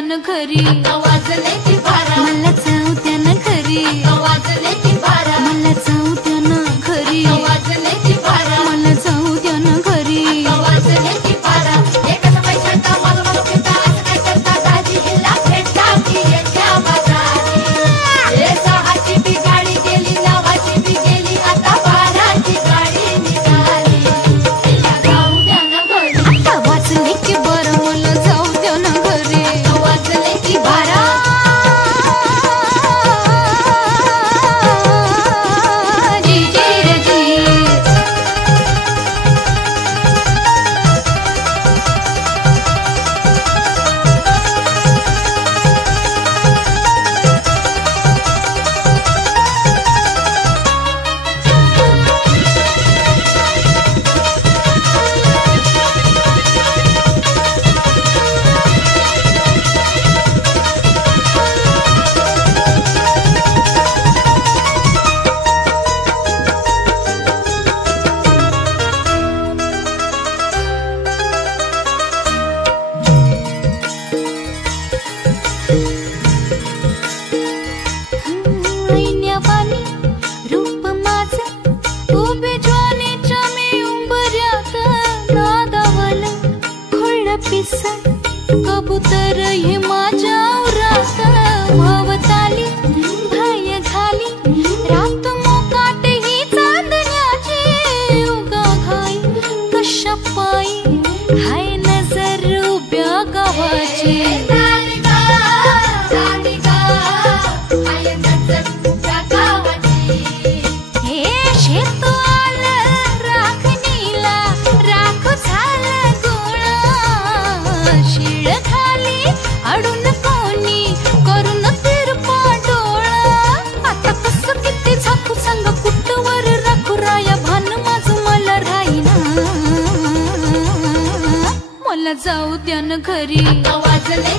द्या न घरी, वाजले की बारा, मला जाऊ द्या न घरी, वाजले की बारा, मला जाऊ द्या न घरी, वाजले की बारा, मला जाऊ द्या न घरी. वाजले की बारा. एकच पैशाचा मागणं घेता, असं काय करता दाजी हिला भेटता की येत्या बाजारी. हे सहाची बी गाडी गेली, नवाची बी गेली, आता बाराची गाडी निघाली. हिला जाऊ द्या न घरी, आता वाजले की बरं, मला जाऊ द्या न घरी, वाजले की बारा. जी जी रे जी. ऐन्यावानी रूप माझं, उभे ज्वानीच्या मी उंबऱ्यात, नादावलं खुळं पिसं कबूतर हे माझ्या उरात. भवताली भय घाली, रात मोकाट ही चांदण्याची, उगा घाई कशा पायी, हाय नजर उभ्या गावाची. हे शेत आलं राखणीला, राख झालं गोळा, शिळ खाली अडून कोणी करून तिरपा डोळा. आता कसं किती झाकू सांग, कुठवर राखू राया, भान माझं मला राहीना, मला जाऊ द्या न घरी, वाजले